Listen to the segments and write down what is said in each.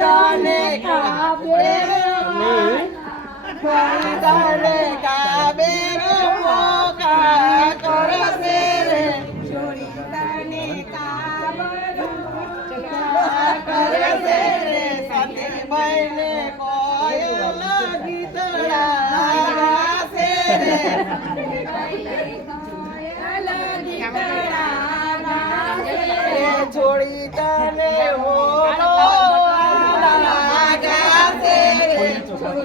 তনে খাবে তনে খাবে করবে করবে সাথে বাইনে কয় গীতরা छोड़ी तने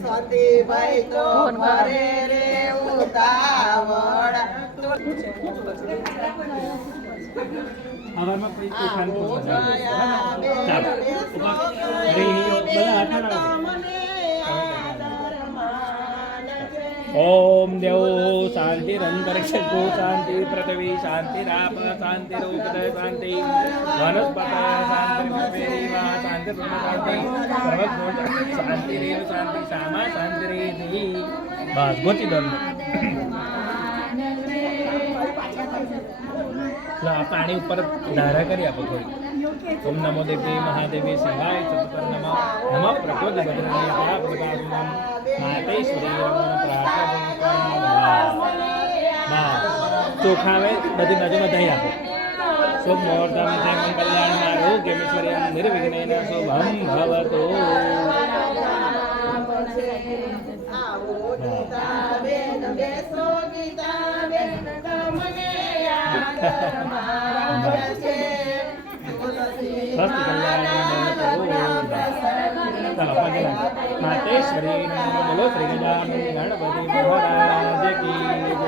સતીભાઈ તો ફરે રે ઉતાવળ હવારમાં પછી તોફાન પણ વધારે. ચાલો બધા હાથ ઓમ દેવો શાંતિ અંતરિક્ષો શાંતિ પૃથ્વી શાંતિ રાપ શાંતિ રોગદય શાંતિ વનસ્પત શાંતિ શાંતિ શાંતિ શાંતિ રેવ શાંતિ શામા શાંતિ રે બસ ગોતી દો પાણી ઉપર ધારા કરી આપો થોડી ઓમ નમો દેવી મહાદેવી શિવાય ચતુર નમ નમ શ્રી ચોખા આવે બધી બાજુમાં દહીં આપો. શુભ મુહૂર્તમ જય કલ્યાણ આરોગ્યમેશ્વરી નિર્વિઘ્નેન શુભમ ભવતો. માતેશ્વરી બોલો શ્રી ગજાનંદ ગણપતિ મહારાજ કી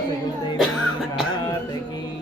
શ્રી ગુરુદેવી માત કી જય